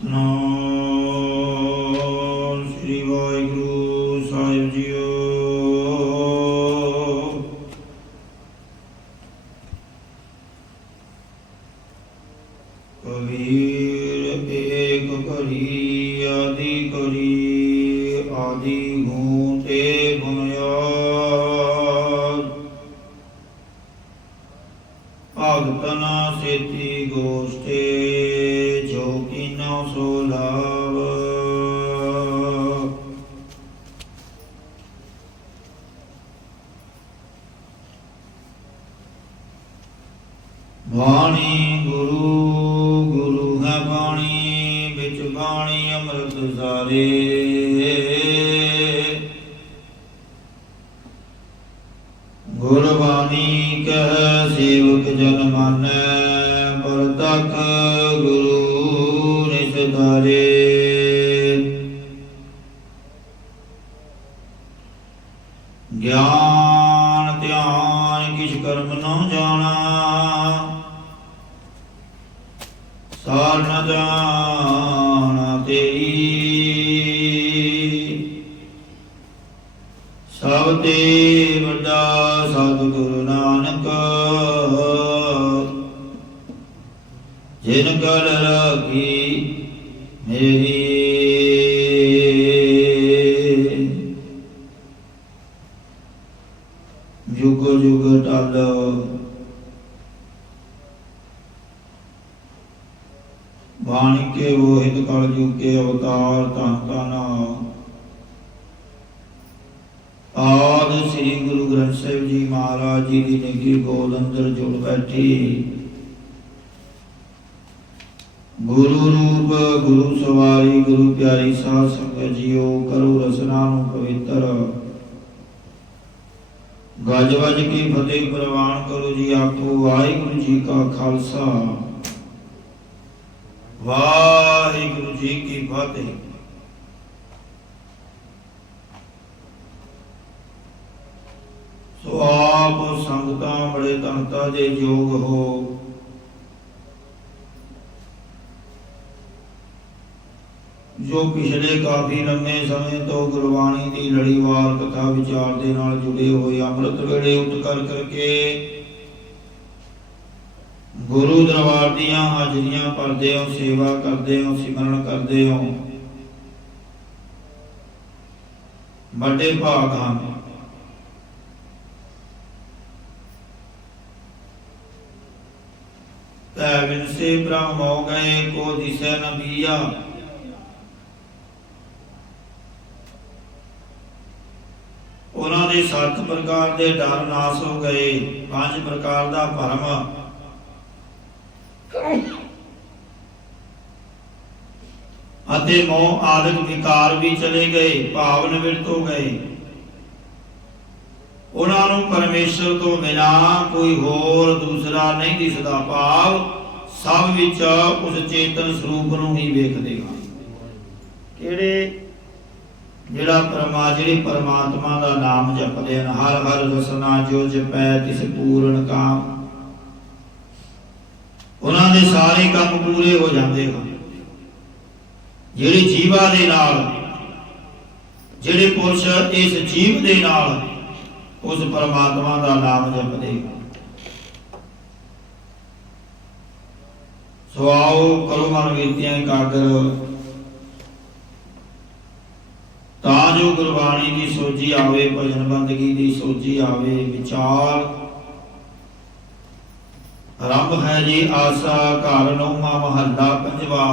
ਸਤਿਨਾਮ ਸ੍ਰੀ ਵਾਹਿਗੁਰੂ ਸਾਹਿਬ JIO. Kabir ਏਕ ਘੜੀ ਆਦਿ ਘੜੀ ਆਦਿ ਹੂੰ ਤੇ ਬੁਨਿਆਦ। ਭਗਤਨਾ ਸੇਤੀ ਗੋਸ਼ਟੇ ਜੋ ਕੀਨੋ ਸੋ ਲਾਭ। ਬਾਣੀ ਗੁਰੂ ਗੁਰੂ ਹੈ ਬਾਣੀ ਵਿੱਚ ਬਾਣੀ ਅੰਮ੍ਰਿਤ ਸਾਰੇ। ਗੁਰਬਾਣੀ ਕਹਿ ਸੇਵਕ ਜਨ ਮਾਨੈ ਪਰਤਖ ਗੁਰੂ ਨਿਸਧਾਰੇ। ਗਿਆਨ ਧਿਆਨ ਕਿਛ ਕਰਮ ਨ ਜਾਣਾ ਸਾਰ ਨ ਜਾਣਾ ਤੇਰੀ। ਸਭ ਤੇ ਵੱਡਾ ਸਤਿਗੁਰੂ ਨਾਨਕ ਜਿਨ ਗਲ ਰਾਖੀ ਮੇਰੀ। ਜੁਗ ਜੁਗ ਟਲ ਬਾਣੀ ਕੇ ਵੋਹਿਤ ਕਲ ਜੁਗ ਕੇ ਅਵਤਾਰ ਧੰਨ ਧੰਨ ਆਦਿ ਸ੍ਰੀ ਗੁਰੂ ਗ੍ਰੰਥ ਸਾਹਿਬ ਜੀ ਮਹਾਰਾਜ ਜੀ ਦੀ ਨਿੱਘੀ ਗੋਦ ਅੰਦਰ ਜੁੜ ਬੈਠੀ। ਗੁਰੂ ਰੂਪ ਗੁਰੂ ਸਵਾਰੀ ਗੁਰੂ ਪਿਆਰੀ ਸਾਧ ਸੰਗਤ ਜੀਓ ਕਰੋ ਰਸਨਾ ਨੂੰ ਪਵਿੱਤਰ। ਗੱਜ ਵੱਜ ਕੇ ਫਤਿਹ ਪ੍ਰਵਾਨ ਕਰੋ ਜੀ ਆਖੋ ਵਾਹਿਗੁਰੂ ਜੀ ਕਾ ਖਾਲਸਾ ਵਾਹਿਗੁਰੂ ਜੀ ਕੀ ਫਤਿਹ। ਸੋ ਆਪ ਸੰਗਤਾਂ ਬੜੇ ਧੰਤਾ ਦੇ ਯੋਗ ਹੋ। ਜੋ ਪਿਛਲੇ ਕਾਫੀ ਲੰਮੇ ਸਮੇਂ ਤੋਂ ਗੁਰਬਾਣੀ ਦੀ ਲੜੀਵਾਰ ਕਥਾ ਵਿਚਾਰ ਦੇ ਨਾਲ ਜੁੜੇ ਹੋਏ ਅੰਮ੍ਰਿਤ ਵੇਲੇ ਉੱਠ ਕਰਕੇ ਗੁਰੂ ਦਰਬਾਰ ਦੀਆਂ ਹਾਜ਼ਰੀਆਂ ਭਰਦੇ ਹੋ, ਸੇਵਾ ਕਰਦੇ ਹੋ, ਸਿਮਰਨ ਕਰਦੇ ਹੋ, ਵੱਡੇ ਭਾਗ ਹਨ। ਤੈ ਵਿਨਸੇ ਬ੍ਰਹਮ ਹੋ ਗਏ ਕੋ ਦਿਸੈ ਨਬੀਆ। ਉਹਨਾਂ ਦੇ 7 ਪ੍ਰਕਾਰ ਦੇ ਡਰ ਨਾਸ ਹੋ ਗਏ। 5 ਪ੍ਰਕਾਰ ਦਾ ਭਰਮ ਅਤੇ ਮੋਹ ਆਦਿਕ ਵਿਕਾਰ ਵੀ ਚਲੇ ਗਏ, ਭਾਵ ਨਿਵਰਤ ਹੋ ਗਏ। ਉਹਨਾਂ ਨੂੰ ਪਰਮੇਸ਼ਰ ਤੋਂ ਬਿਨਾ ਕੋਈ ਹੋਰ ਦੂਸਰਾ ਨਹੀਂ ਦਿਸਦਾ, ਭਾਵ ਸਭ ਵਿੱਚ ਉਸ ਚੇਤਨ ਸਰੂਪ ਨੂੰ ਹੀ ਵੇਖਦੇ ਹਨ। ਕਿਹੜੇ? ਜਿਹੜੇ ਪਰਮਾਤਮਾ ਦਾ ਨਾਮ ਜਪਦੇ ਹਨ। ਹਰ ਹਰ ਰਸਨਾ ਜੋ ਜਪੈ ਤਿਸ ਪੂਰਨ ਕਾਮ। ਉਹਨਾਂ ਦੇ ਸਾਰੇ ਕੰਮ ਪੂਰੇ ਹੋ ਜਾਂਦੇ ਹਨ। ਜਿਹੜੇ ਜੀਵਾ ਦੇ ਨਾਲ, ਜਿਹੜੇ ਪੁਰਸ਼ ਇਸ ਜੀਵ ਦੇ ਨਾਲ ਉਸ ਪਰਮਾਤਮਾ ਦਾ ਨਾਮ ਜਪਦੇ। ਸੋ ਆਓ ਕਰੋ ਮਨ ਵੀਰਤੀਆਂ ਇਕਾਗਰ, ਤਾਂ ਜੋ ਗੁਰਬਾਣੀ ਦੀ ਸੋਝੀ ਆਵੇ, ਭਜਨ ਬੰਦਗੀ ਦੀ ਸੋਝੀ ਆਵੇ। ਵਿਚਾਰ ਆਰੰਭ ਹੈ ਜੀ ਆਸਾ ਘਰ ਨੌਵਾਂ ਮਹੱਲਾ ਪੰਜਵਾ।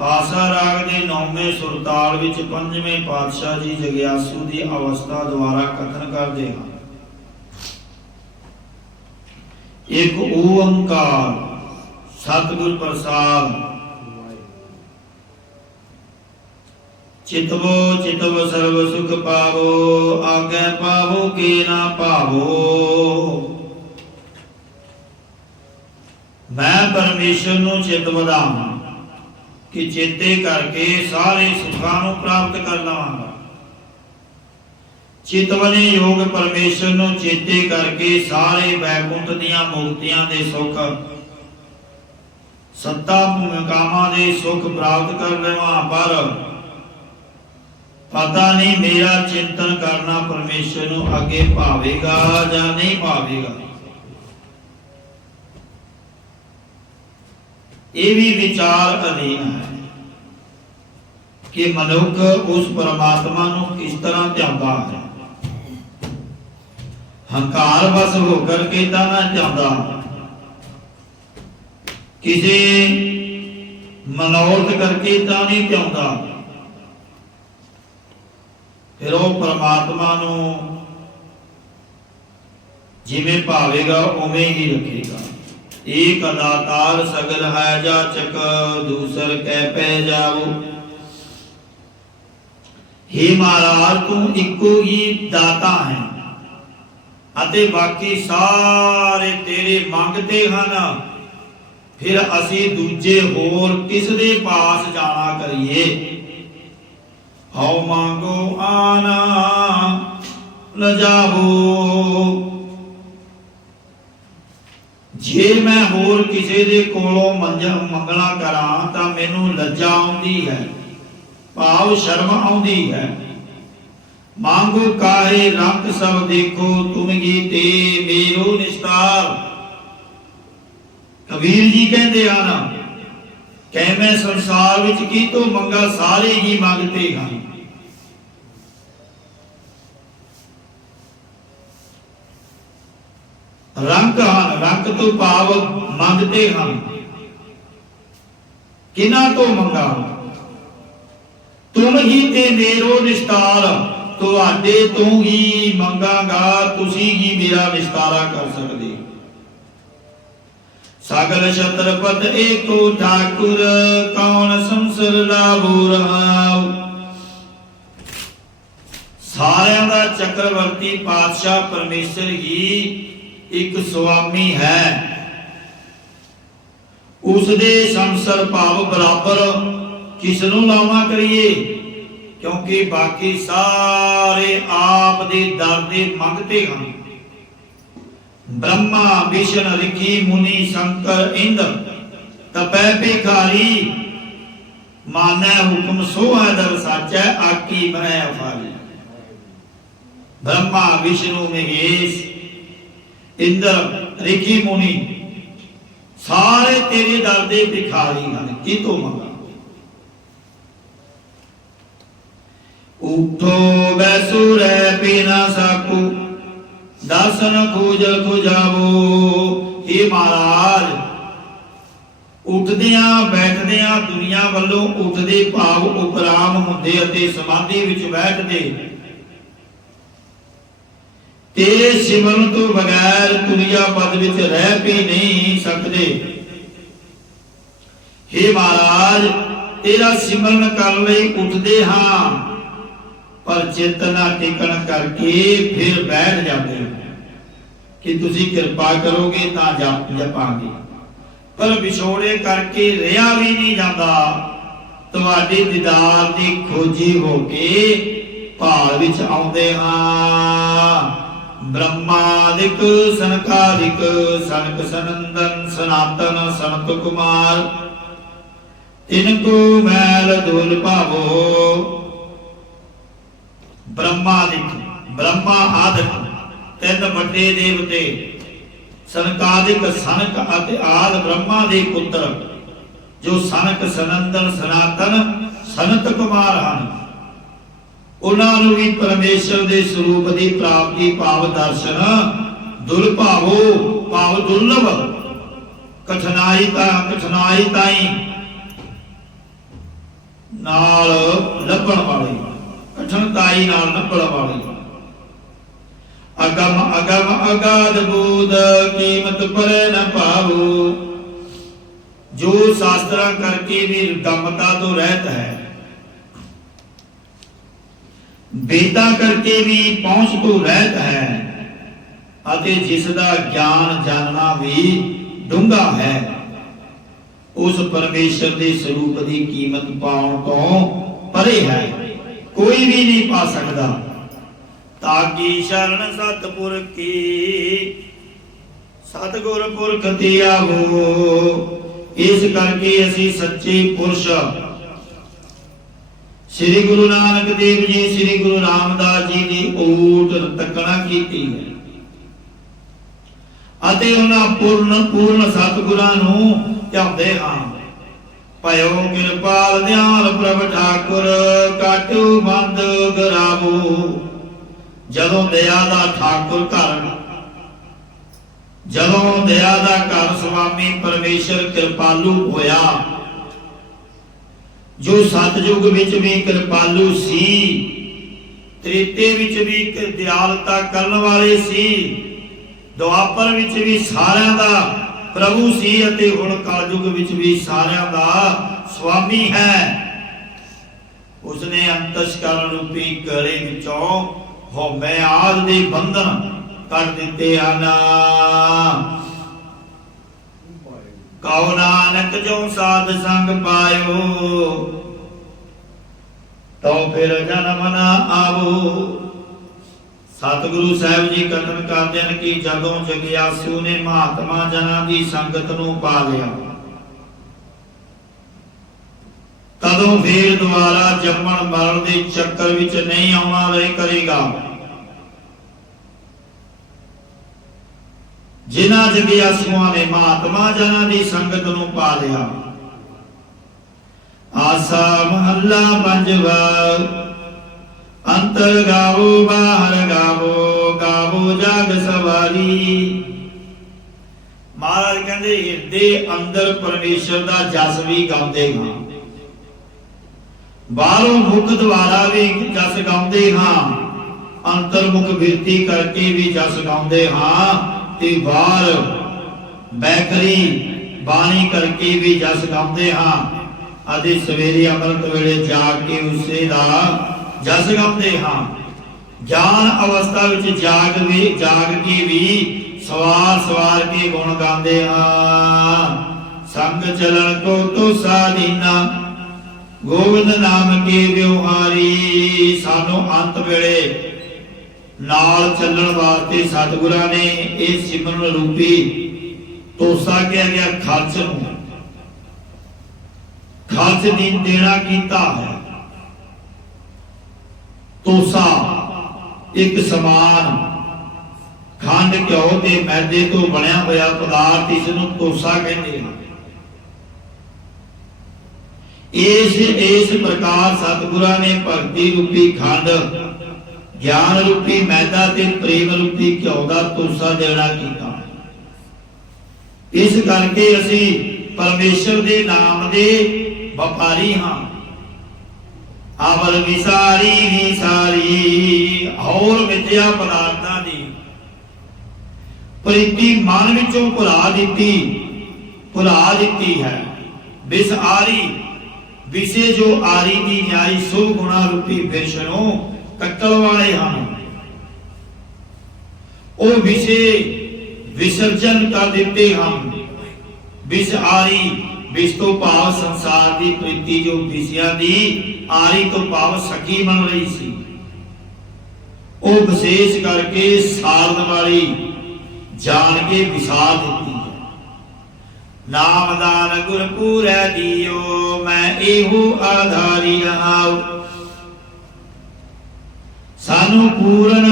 ਆਸਾ ਰਾਗ ਦੇ 9ਵੇਂ ਸੁਰਤਾਲ ਵਿੱਚ 5ਵੇਂ ਪਾਤਸ਼ਾਹ ਜੀ ਜਗਿਆਸੂ ਦੀ ਅਵਸਥਾ ਦੁਆਰਾ ਕਥਨ ਕਰਦੇ ਹਨ। ਇੱਕ ਓੰਕਾਰ ਸਤਿਗੁਰ ਪ੍ਰਸਾਦ। ਚਿਤਵੋ ਚਿਤਵ ਸਰਬ ਸੁਖ ਪਾਵੋ ਆਗੇ ਪਾਵੋ ਕੇ ਨਾ ਪਾਵੋ। ਮੈਂ ਪਰਮੇਸ਼ਰ ਨੂੰ ਚਿਤ ਵਧਾਵਾਂ ਕਿ ਚੇਤੇ ਕਰਕੇ ਸਾਰੇ ਸੁਖਾਂ ਨੂੰ ਪ੍ਰਾਪਤ ਕਰ ਲਵਾਂਗਾ। ਚਿਤਵਨੇ ਯੋਗ ਪਰਮੇਸ਼ਰ ਨੂੰ ਚੇਤੇ ਕਰਕੇ ਸਾਰੇ ਵੈਕੁੰਠ ਦੀਆਂ ਮੁਕਤੀਆਂ ਦੇ ਸੁਖ सत्ता भूमिकावां दे सुख प्राप्त कर लवां, पर पता नहीं मेरा चिंतन करना परमेश्वर नूं अगे भावेगा जां नहीं भावेगा। ये भी विचार अधीन है कि मनुख उस परमात्मा नूं किस तरह ध्यानदा है। हंकार वश होकर के तां ना ध्यानदा, किसी मनोरथ करके तां नहीं ध्यानदा, फिर वो परमात्मा नूं जिवें भावेगा उवें ही रखेगा। एक दातार सगल है जाचक, दूसर कै पै जाओ। हे महाराज, तू इको ही दाता है अते बाकी सारे तेरे मंगते हैं, फिर असी दूजे होर किस दे पास जाना करिए। हौ मांगो आना न जाओ। जे मैं होर किसी दे कोलों मंगना करा तां मैनू लज्जा आउंदी है, भाव शर्म आउंदी है। मांगो काहे रंग सब देखो, तुम ही ते मेरो निस्तार। कबीर जी कहते हैं कह मैं संसार विच की तो मंगा, सारे ही मंगते हैं। रंग हैं, रंग तो भाव मंगते हैं, किना तो मंगा। तुम ही ते मेरो निस्तार, तुहाडे तो ही मंगांगा, तुसी ही मेरा निस्तारा कर सकदे। सगल छत्रपत एको ठाकुर, कौन संसर लाभो रहाओ। सारियां दा चक्रवर्ती पातशाह परमेश्वर ही एक स्वामी है। उसदे संसर भाव बराबर किसनों लावा करिए, क्योंकि बाकी सारे आप दे दर दे मंगते हैं। ब्रह्मा विष्णु ऋषि मुनि शंकर इंद्र तपै भिखारी, मानै हुक्म सो है दर साचै, आकी बनै अफारी। ब्रह्मा विष्णु महेश इंद्र ऋषि मुनि सारे तेरे दर दे भिखारी हैं, की तो मंगा। उठो बैसो रह पी ना साकू, दर्शन खोज खुजावो। हे महाराज, उठदिया बैठदिया दुनिया वालों उठदे भाव उपराम हुंदे अते समाधि विच बैठदे, तेरे सिमरन तो बगैर तुरिया पद विच रह भी नहीं सकते। हे महाराज, तेरा सिमरन कर लई उठदे हां, पर चेतना टिकण करके फिर बैठ जाते कि तुसी कृपा करोगे तां जपांगे, पर विछोड़े करके रिया भी नहीं जाता। तुहाडे दीदार दी खोजी होके भाल विच आउंदे हां। ब्रह्मादिक सनकादिक सनक सनंदन सनातन सनत कुमार, इनको मैल धूल पावो। ब्रह्मादिक ब्रह्मा आदिक तीन वड्डे देवते, सनकादिक सनक अते आद ब्रह्मा दे पुत्र, जो सनक सनंदन सनातन सनत कुमार हैं। उन्होंने भी परमेश्वर के स्वरूप की प्राप्ति भाव दर्शन दुर्भावो भाव दुर्लभ, कठिनाई ताई नाल लभण वाले, कठिनताई नाल लभण वाले। अगम अगम अगाध बूद, कीमत पर न पावो। जो शास्त्र करके भी गमता तो रहता है, बेटा करके भी पहुंच तो रहता है, अते जिसदा ज्ञान जानना भी डूंगा है, उस परमेश्वर के स्वरूप की कीमत पाउण तो परे है, कोई भी नहीं पा सकता। ताकि शरण सतपुर की, सतगुर पुरख ते आवो। इस करके असी सच्चे पुरुष श्री गुरु नानक देव जी, श्री गुरु रामदास जी की ऊट तकना की है ਅਤੇ ਉਹਨਾਂ ਪੂਰਨ ਸਤਿਗੁਰਾਂ ਨੂੰ ਧਿਆਉਂਦੇ ਹਾਂ। ਭਇਓ ਕਿਰਪਾਲ ਦਿਆਲ ਪ੍ਰਭ ਠਾਕੁਰ ਕਾਟੂ ਬੰਦ ਗਰਾਵੋ। ਜਦੋਂ ਦਇਆ ਦਾ ਠਾਕੁਰ ਘਰ, ਜਦੋਂ ਦਇਆ ਦਾ ਘਰ ਸੁਆਮੀ ਪਰਮੇਸ਼ਰ ਕਿਰਪਾਲੂ ਹੋਇਆ, ਜੋ ਸਤਜੁਗ ਵਿੱਚ ਵੀ ਕਿਰਪਾਲੂ ਸੀ, ਤ੍ਰੇਤੇ ਵਿੱਚ ਵੀ ਦਿਆਲਤਾ ਕਰਨ ਵਾਲੇ ਸੀ, ਦੁਆਪਰ ਵਿੱਚ ਵੀ ਸਾਰਿਆਂ ਦਾ ਪ੍ਰਭੂ ਸੀ ਅਤੇ ਹੁਣ ਕਲਯੁਗ ਵਿੱਚ ਵੀ ਸਾਰਿਆਂ ਦਾ ਸੁਆਮੀ ਹੈ। ਉਸਨੇ ਅੰਤਸ਼ਕਰਨ ਰੂਪੀ ਗਲੇ ਵਿੱਚੋਂ ਹਉਮੈ ਆਦਿ ਦੇ ਬੰਧਨ ਕੱਢ ਦਿੱਤੇ ਹਨ। ਕਉ ਨਾਨਕ ਜੋ ਸਾਧ ਸੰਗ ਪਾਇਓ, ਤੋ ਫਿਰ ਜਨਮ ਨਾ ਆਵੋ। सतगुरु साहब जी कथन करते हैं कि जदों जगियासू ने महात्मा जना की संगत नूं पा लिया, तदों फिर दोबारा जम्मण मरण के चक्कर विच नहीं आउणा रहे करेगा। जिन्हां जगियासुआं ने महात्मा जना की संगत नूं पा लिया। आसा महला पंजवा। अंतर गावो बाहर गावो, गावो जग सवारी। महाराज कहते हिरदे अंदर परमेश्वर का जस भी गाते हाँ, बाहरों मुख द्वारा भी जस गाते हाँ, अंतरमुख बिरती करके भी जस गाते हाँ, ते बाहर बैखरी बाणी करके भी जस गाते हाँ, अति सवेरे अमृत वेले जाग के उसे दा जस गाते हाँ। ज्ञान अवस्था विच जाग के भी सवार सवार के गुण गाते हाँ। संग चलन को तो साधीना, गोविंद नाम के व्यवहारी। सानू अंत वेले नाल चलण वास्ते सतगुरां ने इस सिमरन रूपी तोसा कहा गया खर्च नूं खर्च देना कीता है। तोसा एक समान खंड घ्यो ते मैदे तो बनया होया पदार्थ, इसनूं तोसा कहते हैं। इस प्रकार सतगुरां ने भगती रूपी खंड, ज्ञान रूपी मैदा ते प्रेम रूपी घ्यो दा तोसा देना कीता। इस करके असी परमेश्वर दे नाम दे व्यापारी हाँ। अवल विसारी विसारी और मिथ्या पदार्थां दी प्रीति मन विचों भुला दिती है। विस आरी विसे जो आरी की न्यायी शुभ गुणा रूपी विषयों कट्टल वाले हैं, ओ विषे विसर्जन कर देते हम। विस आरी, विष तो भाव संसार की प्रीति जो विषयां दी, आरी तो भाव सखी बन रही सी, वो विशेष करके सारण वाली जान के विसार देती है। नामदान गुरपुरै दियो, मैं एहू आधारी रहाऊ। सानू पूर्ण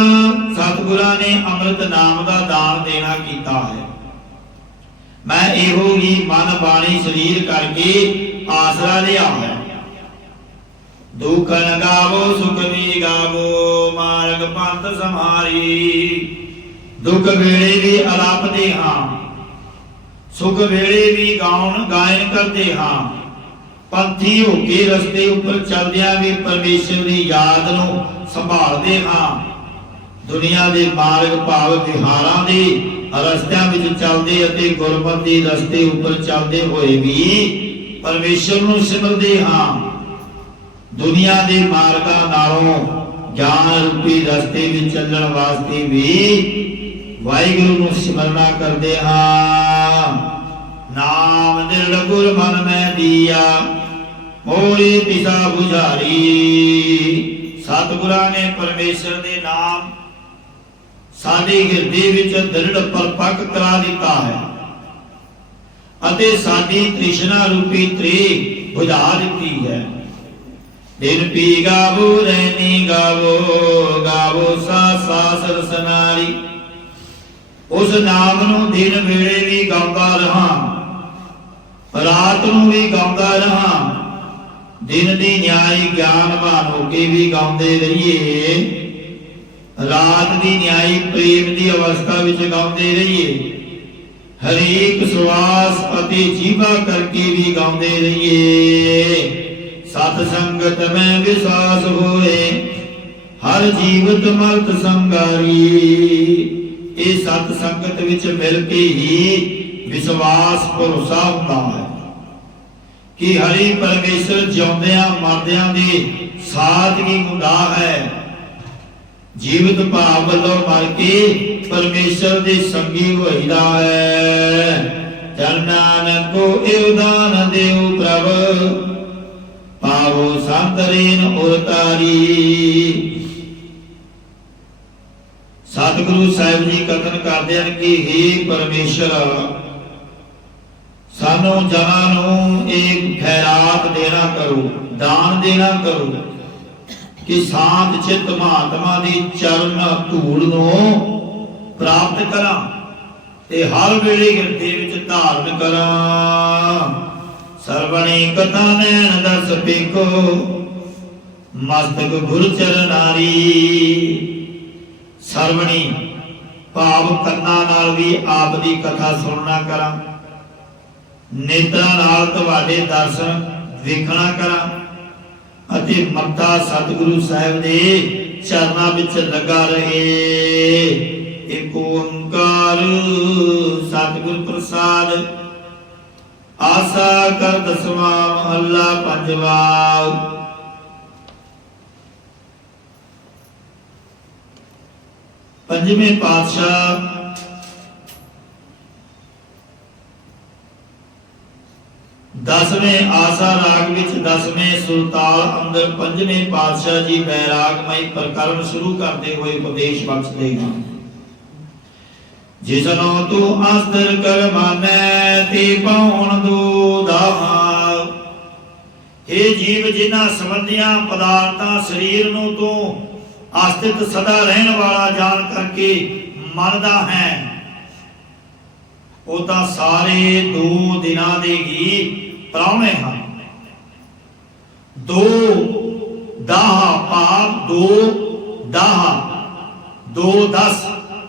सतगुरां ने अमृत नाम का दान देना कीता है। मैं एहो ही मन बाणी शरीर करके आसरा लिया है। दुख न गावो सुख भी गावो, मार्ग पंथ समारी। दुख वेले भी अलापते हाँ, सुख वेले भी गायन करते हाँ। पंथी होके रस्ते उपर चलदियां भी परमेश्वर की याद नूं संभालते हाँ। दुनिया के मार्ग भाव विहारां दे रस्तियां विच चलदे अते गुरमति रस्ते उपर चलदे होए भी परमेश्वर नूं सिमरदे हाँ। दुनिया के मार्गां नालों ज्ञान रूपी रस्ते विच चलण वास्ते भी वाहिगुरू नूं सिमरना करदे हाँ। नाम दृढ़ गुर मन में दिया, मोरी दिशा बुझारी। सतगुरां ने परमेश्वर दे नाम साडे हिरदे विच दृढ़ परपक्क करा दिता है। ਅਤੇ ਸਾਡੀ ਤ੍ਰਿਸ਼ਨਾ ਰੂਪੀ ਤ੍ਰੇ ਬੁਝਾ ਦਿੱਤੀ ਹੈ। ਦਿਨ ਪੀ ਗਾਵੋ ਰਹਿਨੀ ਗਾਵੋ, ਗਾਵੋ ਸਾ ਸਾਸ ਰਸਨਾਰੀ। ਉਸ ਨਾਮ ਨੂੰ ਦਿਨ ਵੇਲੇ ਵੀ ਗਾਉਂਦਾ ਰਹਾ, ਰਾਤ ਨੂੰ ਵੀ ਗਾਉਂਦਾ ਰਹਾ। ਦਿਨ ਦੀ ਨਿਆਈ ਗਿਆਨਵਾਨ ਹੋ ਕੇ ਵੀ ਗਾਉਂਦੇ ਰਹੀਏ, ਰਾਤ ਦੀ ਨਿਆਈ ਪ੍ਰੇਮ ਦੀ ਅਵਸਥਾ ਵਿੱਚ ਗਾਉਂਦੇ ਰਹੀਏ। ਹਰੇਕ ਸਵਾਸ ਅਤੇ ਜੀਵਾ ਕਰਕੇ ਵੀ ਗਾਉਂਦੇ ਰਹੀਏ। ਸਤ ਸੰਗਤ ਮੈਂ ਵਿਸਾਸ ਹੋਏ, ਹਰ ਜੀਵਤ ਮਰਤ ਸੰਗਾਰੀ। ਇਹ ਸਤ ਸੰਗਤ ਵਿੱਚ ਮਿਲ ਕੇ ਹੀ ਵਿਸ਼ਵਾਸ ਭਰੋਸਾ ਹੁੰਦਾ ਹੈ ਕਿ ਹਰੀ ਪਰਮੇਸ਼ਰ ਜਿਉਂਦਿਆਂ ਮਰਦਿਆਂ ਦੇ ਸਾਥ ਹੀ ਹੁੰਦਾ ਹੈ। ਜੀਵਤ ਭਾਵ ਵੱਲੋਂ ਮਰ ਕੇ ਪਰਮੇਸ਼ਰ ਦੇ ਸੰਗੀ ਹੋਈਦਾ ਹੈ। ਚਰਨ ਨਾਨਕੋ ਏਉ ਦਾਨ ਦੇਉ ਪ੍ਰਭ, ਪਾਵੋ ਸੰਤਰੇਨ ਉਰਤਾਰੀ। ਸਤਿਗੁਰੂ ਸਾਹਿਬ ਜੀ ਕਥਨ ਕਰਦੇ ਹਨ ਕਿ हे ਪਰਮੇਸ਼ਰ, ਸਾਨੂੰ ਜਨਾਂ ਨੂੰ ਇੱਕ ਖੈਰਾਤ ਦੇਣਾ ਕਰੋ, ਦਾਨ ਦੇਣਾ ਕਰੋ ਕਿ ਸ਼ਾਂਤ ਚਿੱਤ ਮਹਾਤਮਾ ਦੀ ਚਰਨ ਧੂੜ ਨੂੰ ਪ੍ਰਾਪਤ ਕਰਾਂ ਤੇ ਹਰ ਵੇਲੇ ਹਿਰਦੇ ਵਿੱਚ ਧਾਰਨ ਕਰਾਂ। ਸਰਵਣੀ ਕਥਾ ਨੈਣ ਦਸ ਪੇਖੋ, ਮਸਤਕ ਗੁਰ ਚਰਨਾਰੀ। ਸਰਵਣੀ ਭਾਵ ਕੰਨਾਂ ਨਾਲ ਵੀ ਆਪ ਦੀ ਕਥਾ ਸੁਣਨਾ ਕਰਾਂ, ਨੇਤਰਾਂ ਨਾਲ ਤੁਹਾਡੇ ਦਰਸ਼ਨ ਵੇਖਣਾ ਕਰਾਂ ਅਤੇ ਮੱਥਾ ਸਤਿਗੁਰੂ ਸਾਹਿਬ ਦੇ ਚਰਨਾਂ ਵਿੱਚ ਲੱਗਾ ਰਹੇ। ਏਕ ਓੰਕਾਰ ਸਤਿਗੁਰ ਪ੍ਰਸਾਦ। ਆਸਾ ਕਰ ਦਸਵਾਂ ਮਹੱਲਾ ਪੰਜਵਾ। ਪੰਜਵੇਂ ਪਾਤਸ਼ਾਹ ਦਸਵੇਂ ਆਸਾ ਰਾਗ ਵਿੱਚ ਦਸਵੇਂ ਸੁਰਤਾਲ ਅੰਦਰ ਪੰਜਵੇਂ ਪਾਤਸ਼ਾਹ ਜੀ ਬੈਰਾਗਮਈ ਪ੍ਰਕਰਮ ਸ਼ੁਰੂ ਕਰਦੇ ਹੋਏ ਉਪਦੇਸ਼ ਬਖਸ਼ਦੇ ਹਨ। ਜਿਸਨੋ ਤੂੰ ਅਸਤਰ ਕਰ ਮਾਨੈ, ਤੇ ਪਾਉਣ ਦੂਦਾਹਾ। ਇਹ ਜੀਵ ਜਿਨ੍ਹਾਂ ਸੰਬੰਧੀਆਂ ਪਦਾਰਥਾਂ ਸਰੀਰ ਨੂੰ ਤੂੰ ਅਸਤਿਤ ਸਦਾ ਰਹਿਣ ਵਾਲਾ ਜਾਣ ਕਰਕੇ ਮੰਨਦਾ ਹੈ, ਉਹ ਤਾਂ ਸਾਰੇ 2 ਦਿਨਾਂ ਦੇ ਹੀ ਪ੍ਰਾਹੁਣੇ ਹਨ। 2 ਦਾਹ ਭਾਵ 2 10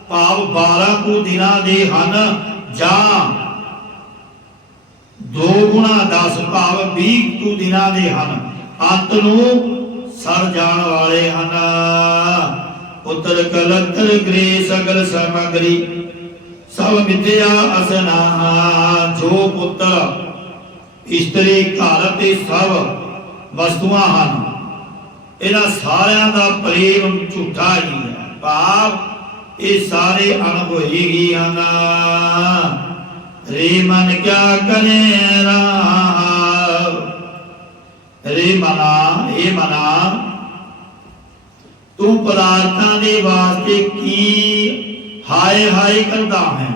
ਭਾਵ 12 ਕੁ ਦਿਨਾਂ ਦੇ ਹਨ, ਜਾਂ 2 ਗੁਣਾ 10 ਭਾਵ 20 ਕੁ ਦਿਨਾਂ ਦੇ ਹਨ। ਅੰਤ ਨੂੰ ਸਰ ਜਾਣ ਵਾਲੇ ਹਨ। ਪੁੱਤਰ ਕਲੰਤਰ ਗ੍ਰੇ ਸਗਲ ਸਮਗਰੀ, ਸਭ ਮਿੱਥਿਆ ਅਸਨਾ। ਜੋ ਪੁੱਤਰ ਇਸਤਰੀ ਘਰ ਤੇ ਸਭ ਵਸਤੂਆਂ ਹਨ, ਇਹਨਾਂ ਸਾਰਿਆਂ ਦਾ ਪ੍ਰੇਮ ਝੂਠਾ ਹੀ ਹੈ, ਭਾਵ ਇਹ ਸਾਰੇ ਅਣਹੋਏ ਹੀ ਹਨ। ਰੇ ਮਨ ਕਿਆ ਕਰੇ ਰਾਮ, ਰੇ ਮਨਾ, ਇਹ ਮਨਾ ਤੂੰ ਪਦਾਰਥਾਂ ਦੇ ਵਾਸਤੇ ਕੀ ਹਾਏ ਹਾਏ ਕਰਦਾ ਹੈ।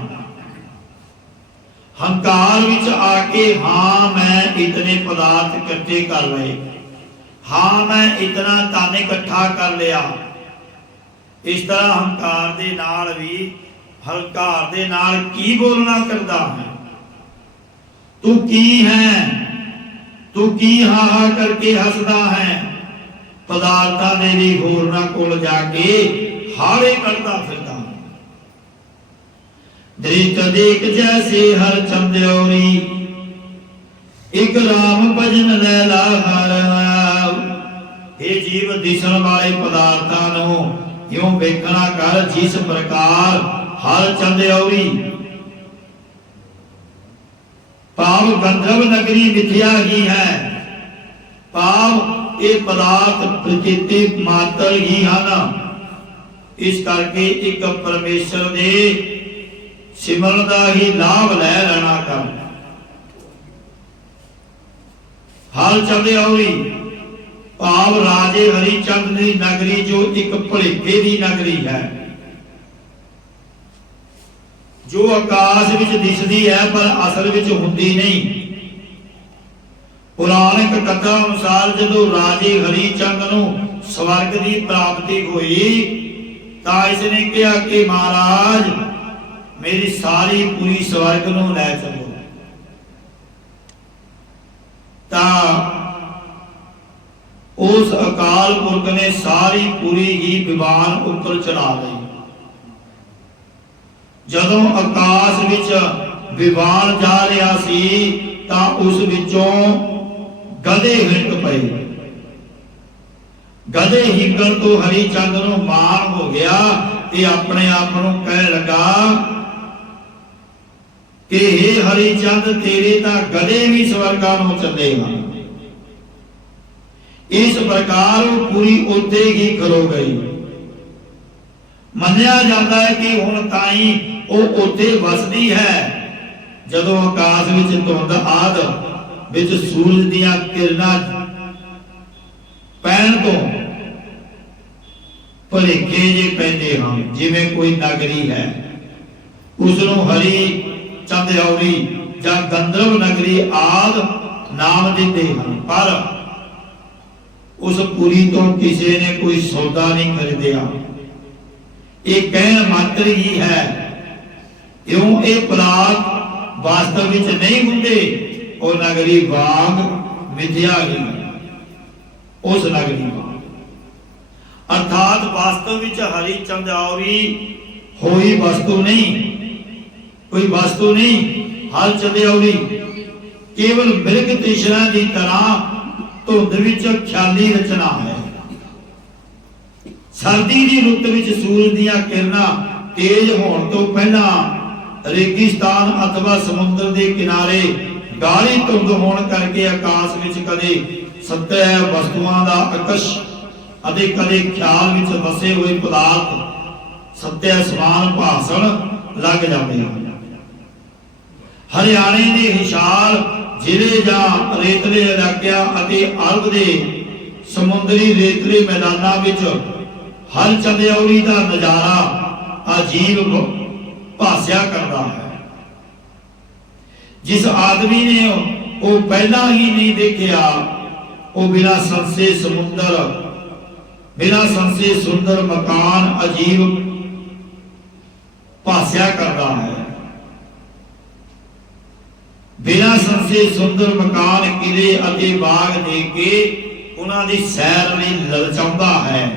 ਹੰਕਾਰ ਵਿੱਚ ਆ ਕੇ ਹਾਂ ਮੈਂ ਇਤਨੇ ਪਦਾਰਥ ਇਕੱਠੇ ਕਰ ਲਏ, ਹਾਂ ਮੈਂ ਇਤਨਾ ਧਨ ਇਕੱਠਾ ਕਰ ਲਿਆ। ਇਸ ਤਰ੍ਹਾਂ ਹੰਕਾਰ ਦੇ ਨਾਲ ਵੀ ਹੰਕਾਰ ਦੇ ਨਾਲ ਕੀ ਬੋਲਣਾ ਕਰਦਾ ਹੈ। ਤੂੰ ਕੀ ਹੈ, ਤੂੰ ਕੀ ਹਾ ਹਾ ਕਰਕੇ ਹੱਸਦਾ ਹੈ। ਪਦਾਰਥਾਂ ਦੇ ਲਈ ਹੋਰਨਾਂ ਕੋਲ ਜਾ ਕੇ ਹਾੜੇ ਕੱਢਦਾ ਫਿਰਦਾ। ਦ੍ਰਿਸ਼ਟ ਦੇਖ ਜੈਸੇ ਹਰ ਚੰਦਿਓਰੀ, ਇੱਕ ਰਾਮ ਭਜਨ ਲੈ ਲਾਹਰ। ਇਹ ਜੀਵ ਦਿਸਣ ਵਾਲੇ ਪਦਾਰਥਾਂ ਨੂੰ ਇਉਂ ਵੇਖਣਾ ਕਰ ਜਿਸ ਪ੍ਰਕਾਰ ਹਰ ਚੰਦਿਓਰੀ ਭਾਵ ਗੰਧਰਵ ਨਗਰੀ ਮਿਥਿਆ ਹੀ ਹੈ, ਭਾਵ ਇਹ ਪਦਾਰਥ ਪ੍ਰਕਿਰਤੀ ਮਾਤਰ ਹੀ ਹਨ। ਇਸ ਕਰਕੇ ਇੱਕ ਪਰਮੇਸ਼ਰ ਦੇ ਸਿਮਰਨ ਦਾ ਹੀ ਲਾਭ ਲੈ ਲੈਣਾ ਕਰ। ਹਰ ਚੰਦਿਓਰੀ ਭਾਵ ਰਾਜੇ ਹਰੀਚੰਦ ਦੀ ਨਗਰੀ, ਜੋ ਇੱਕ ਭੁਲੇਖੇ ਦੀ ਨਗਰੀ ਹੈ, ਜੋ ਆਕਾਸ਼ ਵਿੱਚ ਦਿਸਦੀ ਹੈ ਪਰ ਅਸਲ ਵਿੱਚ ਹੁੰਦੀ ਨਹੀਂ। ਪੁਰਾਣਿਕ ਕਥਾ ਅਨੁਸਾਰ ਜਦੋਂ ਰਾਜੇ ਹਰੀਚੰਦ ਨੂੰ ਸਵਰਗ ਦੀ ਪ੍ਰਾਪਤੀ ਹੋਈ ਤਾਂ ਇਸ ਨੇ ਕਿਹਾ ਕਿ ਮਹਾਰਾਜ ਮੇਰੀ ਸਾਰੀ ਪੂਰੀ ਸਵਰਗ ਨੂੰ ਲੈ ਚਲੋ। ਤਾਂ ਉਸ ਅਕਾਲ ਪੁਰਖ ਨੇ ਸਾਰੀ ਪੂਰੀ ਹੀ ਵਿਮਾਨ ਉੱਪਰ ਚੜਾ ਲਈ। ਜਦੋਂ ਆਕਾਸ਼ ਵਿੱਚ ਵਿਮਾਨ ਜਾ ਰਿਹਾ ਸੀ ਤਾਂ ਉਸ ਵਿੱਚੋਂ ਗਧੇ ਹਿੱਕ ਪਏ। ਗਧੇ ਹਿੱਕਣ ਤੋਂ ਹਰੀਚੰਦ ਨੂੰ ਮਾਣ ਹੋ ਗਿਆ ਤੇ ਆਪਣੇ ਆਪ ਨੂੰ ਕਹਿਣ ਲੱਗਾ ਕਿ ਹੇ ਹਰੀਚੰਦ ਤੇਰੇ ਤਾਂ ਗਧੇ ਵੀ ਸਵਰਗਾਂ ਨੂੰ ਚੱਲੇ ਹਨ। ਇਸ ਪ੍ਰਕਾਰ ਉਹ ਪੂਰੀ ਉੱਥੇ ਹੀ ਖਲੋ ਗਈ। ਮੰਨਿਆ ਜਾਂਦਾ ਹੈ ਕਿ ਹੁਣ ਤਾਈਂ ਉਹ ਉੱਥੇ ਵਸਦੀ ਹੈ ਜਦੋਂ ਆਕਾਸ਼ ਵਿੱਚ ਧੁੰਦ ਆਦ ਵਿੱਚ ਸੂਰਜ ਦੀਆਂ ਕਿਰਨਾਂ ਪੈਣ ਤੋਂ ਭਲੇਖੇ ਜੇ ਪੈਂਦੇ ਹਨ। ਜਿਵੇਂ ਕੋਈ ਨਗਰੀ ਹੈ ਉਸ ਨੂੰ ਹਰੀ ਚੰਦੌਰੀ ਜਾਂ ਗੰਧਰਵ ਨਗਰੀ ਆਦ ਨਾਮ ਦਿੰਦੇ ਹਨ, ਪਰ ਉਸ ਪੁਰੀ ਤੋਂ ਕਿਸੇ ਨੇ ਕੋਈ ਸੌਦਾ ਨਹੀਂ ਖਰੀਦਿਆ। ਇਹ ਕਹਿਣ ਮਾਤਰ ਹੀ ਹੈ, ਕਿਉਂ ਇਹ ਪਦਾਰਥ ਵਾਸਤਵ ਵਿੱਚ ਨਹੀਂ ਹੁੰਦੇ। ਉਹ ਨਗਰੀ ਵਾਂਗ ਮਿਥਿਆ ਗਈ, ਉਸ ਨਗਰੀ ਵਾਂਗ ਅਰਥਾਤ ਵਾਸਤਵ ਵਿੱਚ ਹਰੀ ਚੰਦੌਰੀ ਹੋਈ ਵਸਤੂ ਨਹੀਂ, ਕੋਈ ਵਸਤੂ ਨਹੀਂ। ਹਰ ਚੰਦੌਰੀ ਕੇਵਲ ਮਿਰਗ ਤ੍ਰਿਸ਼ਨਾ ਦੀ ਤਰ੍ਹਾਂ ਧੁੰਦ ਵਿੱਚ ਖਿਆਲੀ ਰਚਨਾ ਹੈ। ਸਰਦੀ ਦੀ ਰੁੱਤ ਵਿੱਚ ਸੂਰਜ ਦੀਆਂ ਕਿਰਨਾਂ ਤੇਜ਼ ਹੋਣ ਤੋਂ ਪਹਿਲਾਂ ਰੇਗਿਸਤਾਨ ਅਥਵਾ ਸਮੁੰਦਰ ਦੇ ਕਿਨਾਰੇ ਗਾੜੀ ਧੁੰਦ ਹੋਣ ਕਰਕੇ ਆਕਾਸ਼ ਵਿੱਚ ਕਦੇ ਸਤਹ ਵਸਤੂਆਂ ਦਾ ਆਕਸ਼ ਅਤੇ ਕਦੇ ਖਿਆਲ ਵਿੱਚ ਵਸੇ ਹੋਏ ਪਦਾਰਥ ਸਤਹ ਸਮਾਨ ਭਾਸਣ ਲੱਗ ਜਾਂਦੇ ਹਨ। ਹਰਿਆਣੇ ਦੇ ਹਿਸਾਰ ਜ਼ਿਲ੍ਹੇ ਜਾਂ ਰੇਤਲੇ ਇਲਾਕਿਆਂ ਅਤੇ ਅਰਬ ਦੇ ਸਮੁੰਦਰੀ ਰੇਤਲੇ ਮੈਦਾਨਾਂ ਵਿੱਚ ਹਰ ਚੰਦੌਰੀ ਦਾ ਨਜ਼ਾਰਾ ਅਜੀਬ ਭਾਸਿਆ ਕਰਦਾ ਹੈ। ਜਿਸ ਆਦਮੀ ਨੇ ਉਹ ਪਹਿਲਾਂ ਹੀ ਨਹੀਂ ਦੇਖਿਆ, ਉਹ ਬਿਨਾਂ ਸੰਸੇ ਸਮੁੰਦਰ, ਬਿਨਾਂ ਸੰਸੇ ਸੁੰਦਰ ਮਕਾਨ ਅਜੀਬ ਭਾਸਿਆ ਕਰਦਾ ਹੈ। ਬਿਨਾਂ ਸੰਸੇ ਸੁੰਦਰ ਮਕਾਨ, ਕਿਲੇ ਅਤੇ ਬਾਗ ਦੇਖ ਕੇ ਉਹਨਾਂ ਦੀ ਸੈਰ ਲਈ ਲਲਚਾਉਂਦਾ ਹੈ।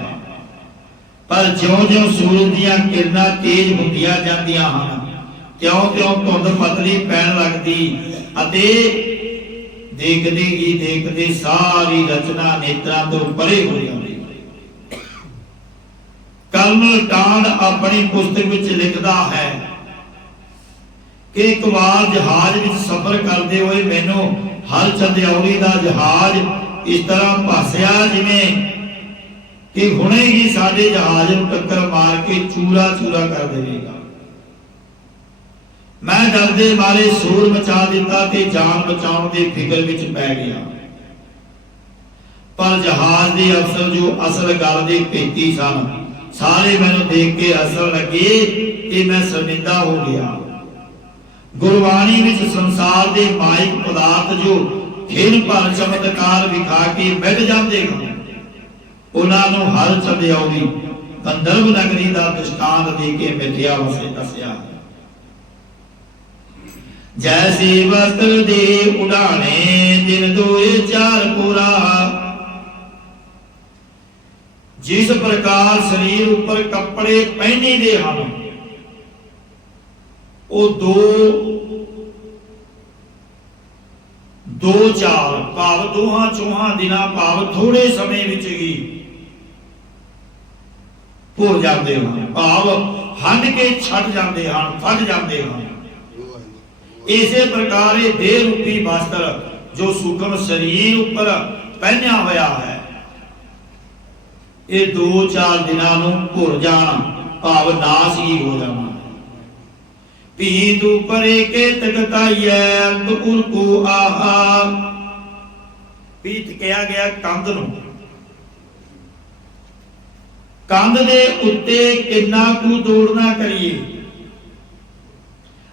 ਪਰ ਜਿਉਂ-ਜਿਉਂ ਸੂਰਜ ਦੀਆਂ ਕਿਰਨਾਂ ਤੇਜ਼ ਹੁੰਦੀਆਂ ਜਾਂਦੀਆਂ ਹਨ, ਤਿਉਂ-ਤਿਉਂ ਧੁੰਦ ਪਤਲੀ ਪੈਣ ਲੱਗਦੀ ਅਤੇ ਦੇਖਦੇ ਹੀ ਦੇਖਦੇ ਸਾਰੀ ਰਚਨਾ ਨੇਤਰਾਂ ਤੋਂ ਪਰੇ ਹੋ ਜਾਂਦੀ। ਕਰਨਲ ਟਾਂਡ ਆਪਣੀ ਪੁਸਤਕ ਵਿੱਚ ਲਿਖਦਾ ਹੈ ਕਿ ਇੱਕ ਵਾਰ ਜਹਾਜ਼ ਵਿੱਚ ਸਫ਼ਰ ਕਰਦੇ ਹੋਏ ਮੈਨੂੰ ਹਰ ਚੰਦੌਰੀ ਦਾ ਜਹਾਜ਼ ਇਸ ਤਰ੍ਹਾਂ ਭਾਸਿਆ ਜਿਵੇਂ ਕਿ ਹੁਣੇ ਹੀ ਸਾਡੇ ਜਹਾਜ਼ ਨੂੰ ਟੱਕਰ ਮਾਰ ਕੇ ਚੂਰਾ ਚੂਰਾ ਕਰ ਦੇਵੇਗਾ। ਮੈਂ ਡਰਦੇ ਮਾਰੇ ਸ਼ੋਰ ਮਚਾ ਦਿੱਤਾ ਤੇ ਜਾਨ ਬਚਾਉਣ ਦੇ ਫਿਕਰ ਵਿੱਚ ਪੈ ਗਿਆ। ਪਰ ਜਹਾਜ਼ ਦੇ ਅਫਸਰ ਜੋ ਅਸਲ ਗੱਲ ਦੇ ਭੇਤੀ ਸਨ, ਸਾਰੇ ਮੈਨੂੰ ਦੇਖ ਕੇ ਹੱਸਣ ਲੱਗੇ ਕਿ ਮੈਂ ਸ਼ਰਮਿੰਦਾ ਹੋ ਗਿਆ। ਗੁਰਬਾਣੀ ਵਿੱਚ ਸੰਸਾਰ ਦੇ ਮਾਇਕ ਪਦਾਰਥ ਜੋ ਖੇਲ ਭਰ ਚਮਤਕਾਰ ਵਿਖਾ ਕੇ ਮਿਟ ਜਾਂਦੇ ਹਨ, ਉਹਨਾਂ ਨੂੰ ਹਰ ਚੰਦੌਰੀ ਗੰਧਰਵ ਨਗਰੀ ਦਾ ਦ੍ਰਿਸ਼ਟਾਂਤ ਦੇ ਕੇ ਮਿਥਿਆ ਵਸੇ ਦੱਸਿਆ। ਜੈਸੀ ਵਸਤਰ ਦੇ ਉਡਾਣੇ ਦਿਨ ਦੋਏ ਚਾਰ ਪੂਰਾ, ਜਿਸ ਪ੍ਰਕਾਰ ਸਰੀਰ ਉੱਪਰ ਕੱਪੜੇ ਪਹਿਨੀਦੇ ਹਨ ਉਹ ਦੋ ਚਾਰ ਭਾਵ ਦੋਹਾਂ ਚੋਹਾਂ ਦਿਨਾਂ ਭਾਵ ਥੋੜੇ ਸਮੇਂ ਵਿੱਚ ਹੀ ਹੋ ਜਾਂਦੇ ਹਨ, ਭਾਵ ਹੰਡ ਕੇ ਛੱਡ ਜਾਂਦੇ ਹਨ, ਫਟ ਜਾਂਦੇ ਹਨ। ਇਸੇ ਪ੍ਰਕਾਰ ਇਹ ਦੇਹ ਰੂਪੀ ਵਸਤਰ ਜੋ ਸੂਖਮ ਸਰੀਰ ਉੱਪਰ ਪਹਿਨਿਆ ਹੋਇਆ ਹੈ, ਇਹ 2-4 ਦਿਨਾਂ ਨੂੰ ਭੁਰ ਜਾਣਾ ਭਾਵ ਨਾਸ ਹੀ ਹੋ ਜਾਣਾ। ਪੀਤ ਉਪਰੇ ਕੇ ਤਕਤਾਈਐ ਅੰਤੁਰ ਕੋ ਆਹਾ, ਪੀਤ ਕਿਹਾ ਗਿਆ ਕੰਧ ਨੂੰ। ਕੰਧ ਦੇ ਉੱਤੇ ਕਿੰਨਾ ਕੁ ਦੌੜਨਾ ਕਰੀਏ,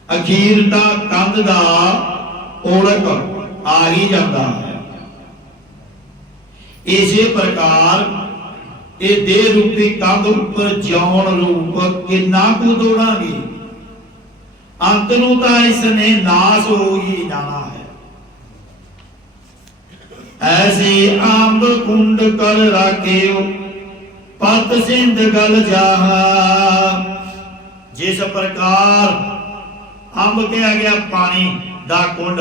ਅਖੀਰ ਤਾਂ ਕੰਧ ਦਾ ओढ़क आ ही जाता है। इसे प्रकार ये देह रूपी कंध उपर जौन रूप किन्ना कु दौड़ांगे, अंत नूं तां इसने नाश हो ही जाना है। ऐसे अंब कुंड कर राखेओ पत सिंध गल जाहा। जिस प्रकार अंब कहा गया पानी दा कुंड,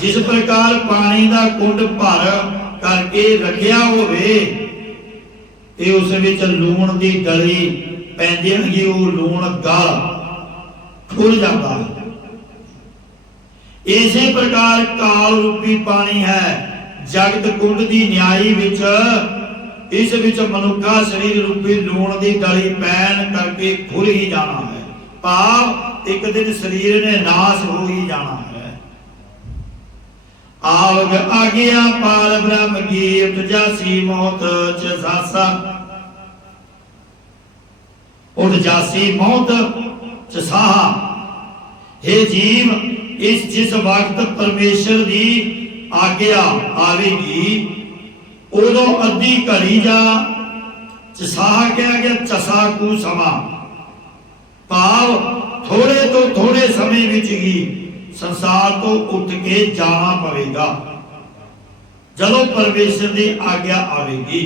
जिस प्रकार पानी दा कुंड भर करके रखिया होवे ते उस विच लूण दी डली पैंदी ही वो लूण गल खुल जाता है। इसे प्रकार काल रूपी पानी है जगत कुंड दी न्याई विच, इस विच मनुखा शरीर रूपी लूण दी डली पैन करके खुल ही जाना है। भाव एक दिन शरीर ने नाश हो ही जाना है। आवग आज्ञा पाल ब्रह्म की उठ मौत च सासा। उठ जासी मौत च साहा। हे जीव, इस जिस वक्त परमेश्वर की आज्ञा आवेगी उदों अद्धी घड़ी जा चसाहा कहा गया, चसा कु समा भाव थोड़े तो थोड़े समय विच ही संसार तो उठ के जाना पवेगा जदों परमेश्वर की आज्ञा आवेगी।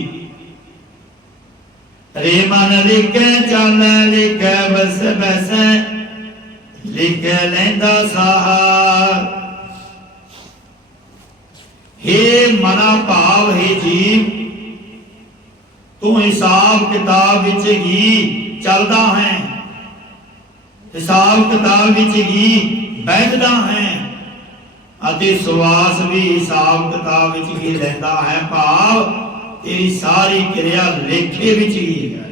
रे मन लिखे चाले लिखे बस बैसे लिखे लैंदा साहा। हे मना भाव हे जीव, तू हिसाब किताब विच ही चलदा है, हिसाब किताब विच ही बैठदा है अते सुवास भी हिसाब किताब विच ही लैंदा है। भाव तेरी सारी क्रिया लेखे विच ही है।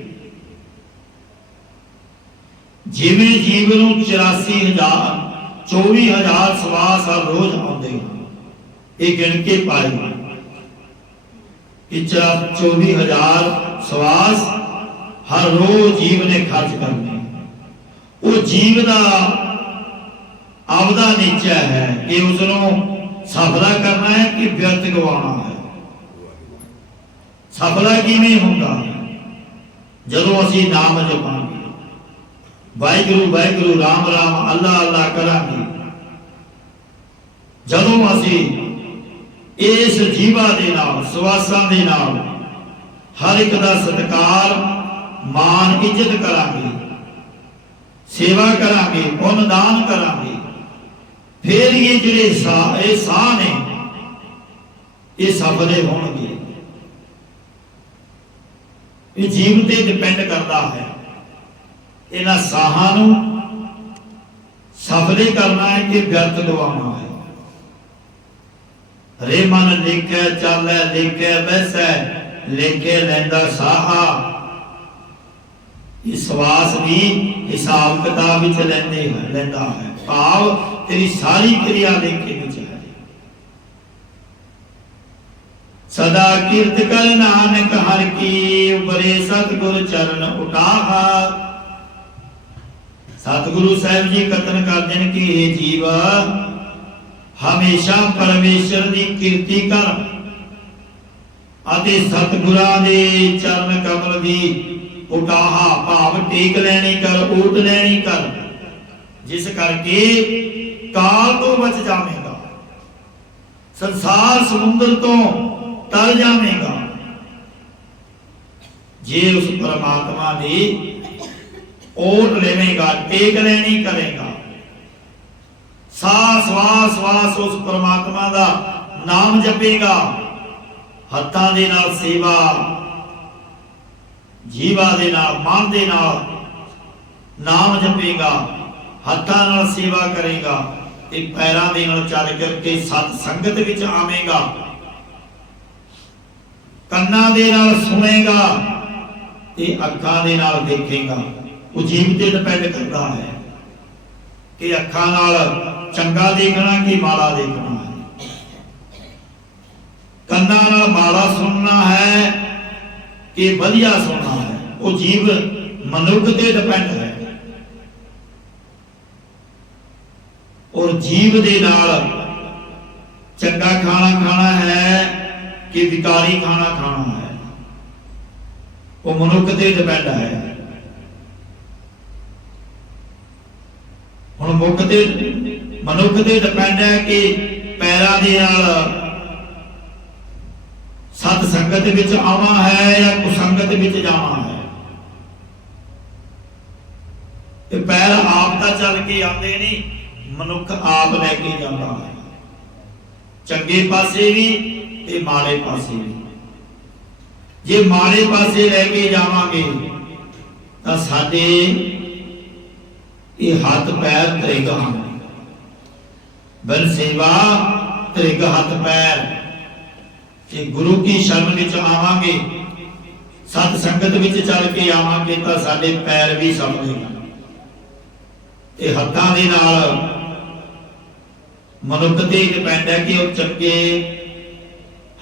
जिवें जीव नूं 84,000 24,000 सवास हर रोज आउंदे हैं, ये गिण के पाए कि 24,000 सवास हर रोज जीव ने खर्च करने। वो जीव का आपदा नीचा है कि उसनों सफला करना है कि व्यर्थ गवाना है। सफला किवें हुंदा जदों असीं नाम जपांगे, वाहिगुरू वाहिगुरू राम राम अल्लाह अल्लाह करांगे। जदों असीं इस जीवा दे नाल सवासां दे नाल हर एक दा सत्कार मान इज्जत करांगे, सेवा करांगे, पुण्य दान करांगे, फिर ये जिहड़े साह ने ये सफले होणगे। ये जीव ते डिपेंड करता है। इन्हां साहां नूं सफले करना है कि व्यर्थ गवाना है। रे मन लिखे चाले लिखे बैसे लिखे लैंदा साहा। विश्वास भी हिसाब किताब विच लैंदा है। भाव तेरी सारी क्रिया लेखे विच है। सदा कीर्त कर नानक हर की उबरे सतगुर चरण उठाहा। सतगुरु साहब जी कथन करते हैं कि हे जीव, हमेशा परमेश्वर की कीर्ति कर अते सतगुरां दे चरण कमल दी उठाहा भाव टेक लैनी कर, ऊट लैनी कर, जिस करके काल तो बच जावेगा, संसार समुद्र तो तर जावेगा। जे उस परमात्मा दी ओट लेवेगा, टेक लैनी करेगा, सांस वास वास उस परमात्मा दा नाम जपेगा, हत्थां दे नाल सेवा, जीवा दे नाल मन दे नाल नाम जपेगा, हत्थां नाल सेवा करेगा, एक पैरां दे नाल चल करके सत संगत विच आवेगा, कन्नां दे नाल सुनेगा, ते अखां दे नाल देखेगा। वो जीव ते डिपेंड करता है कि अखां नाल चंगा देखना कि माड़ा देखना है, कन्नां नाल माड़ा सुनना है कि वधिया सुनना है। वो जीव मनुख ते डिपेंड है। और जीव दे नाल चंगा खाना खाना है कि विकारी खाना खाना है, वो मनुख ते डिपेंड है। हुण मनुख ते डिपेंड है कि पैरां दे नाल सत संगत विच आवा है या कुसंगत विच जावा है। पैर आप तो चल के आते नहीं, मनुख आप लैके जाता है, चंगे पासे भी ते माड़े पासे भी। जे माड़े पासे लैके जावांगे तां साडे ये हाथ पैर त्रिग हन, बल सेवा त्रिग हाथ पैर। जे गुरु की शरण विच आवांगे, सत संगत विच चल के आवांगे तां साडे पैर भी संभलेगा। ते हत्थां दे नाल मनुख ते डिपेंड है कि वह चंगे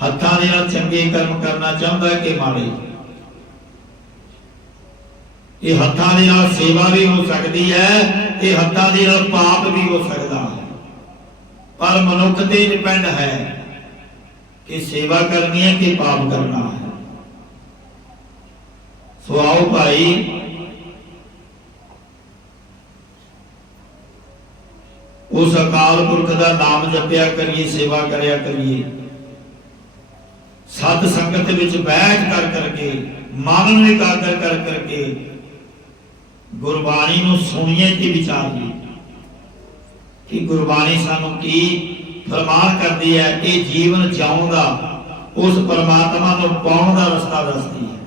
हत्थां दे नाल चंगे कर्म करना चाहता है कि माड़े। ये हत्थां दे नाल सेवा भी हो सकती है, ये हत्थां दे नाल पाप भी हो सकता है, पर मनुख ते डिपेंड है कि सेवा करनी है कि पाप करना है। सो आओ भाई उस अकाल पुरख का नाम जपया करिए, सेवा करया करिए, सत संगत विच बैठ कर करके मन नूं एकाग्र कर करके गुरबाणी नूं सुणीए ते विचारीए कि गुरबाणी सानूं की फरमान करदी है। ये जीवन जिउण दा, उस परमात्मा नूं पाउण दा रस्ता दसदी है।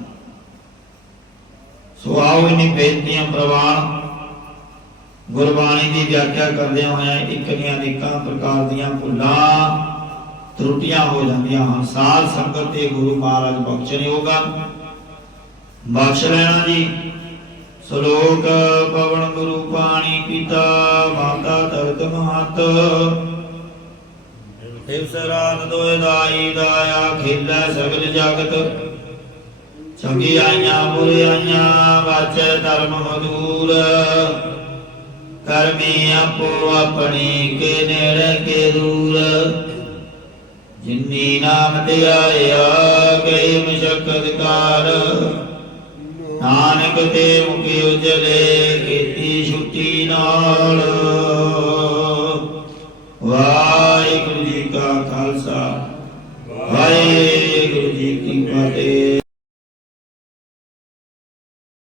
सो आओ इन्हीं बेनतियां प्रवान गुरबाणी की व्याख्या करदे होए एक दी अनेकां प्रकार दीयां भुलां त्रुटियां हो जांदियां हन। साध संगत ते गुरु महाराज बख्शने होगा, बख्श लेना जी। श्लोक पवन गुरु पाणी पिता माता तरत महत, दिवस रात दोए दाई दाया खेलै सगल जगत, चंगी आइयां बुरे आइयां वाचै धर्म हदूर, कर्मी आपो अपनी के नेड़े के दूर, जिन्नी नाम ते आया गए मशक्कत काल, नानक ते मुखी उजले कीती छुट्टी नाल। वाह